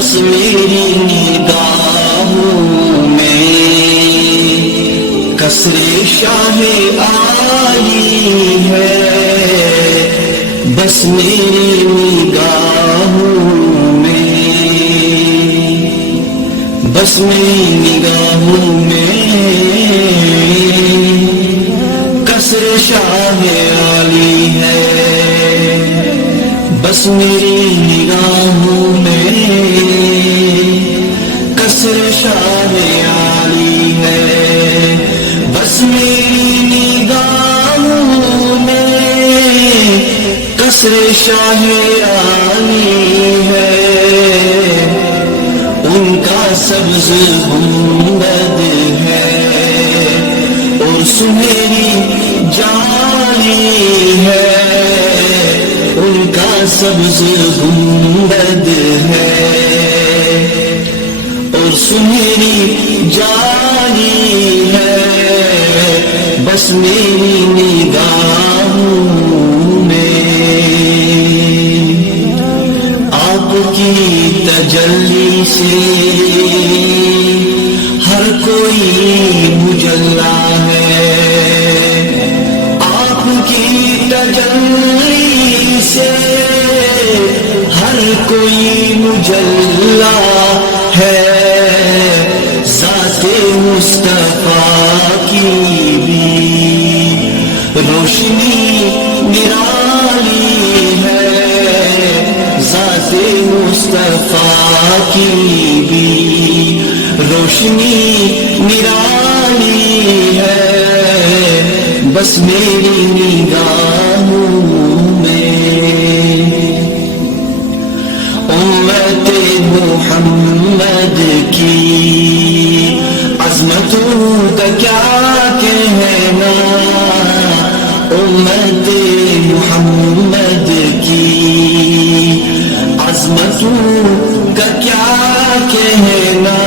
بس میری نگاہوں میں قصر شاہ عالی ہے، بس میری نگاہوں میں، بس میری نگاہوں میں قصر شاہ عالی ہے، بس میری نگاہوں میں قصر شاہ عالی ہے، بس میری نگاہوں میں قصر شاہ عالی ہے، ان کا سبز گنبد ہے اور سنہری جالی ہے، ان کا سبز گنبد ہے اور سنہری جالی ہے، بس میری نگاہوں میں آپ کی تجلی سے ہر کوئی مجلا ہے، آپ کی تجلی سے ہر کوئی مجلا ہے، ذات مصطفیٰ کی بھی روشنی نرالی ہے، ذات مصطفیٰ کی بھی روشنی نرالی ہے، بس میری نگاہوں میں امت محمد کی عظمتوں کا کیا کہنا، امت محمد کی عظمتوں کا کیا کہنا،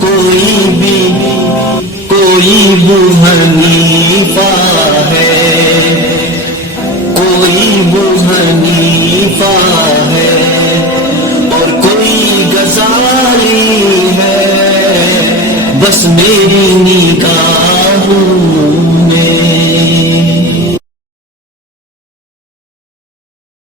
کوئی ابو حنیفہ ہے، کوئی ابو حنیفہ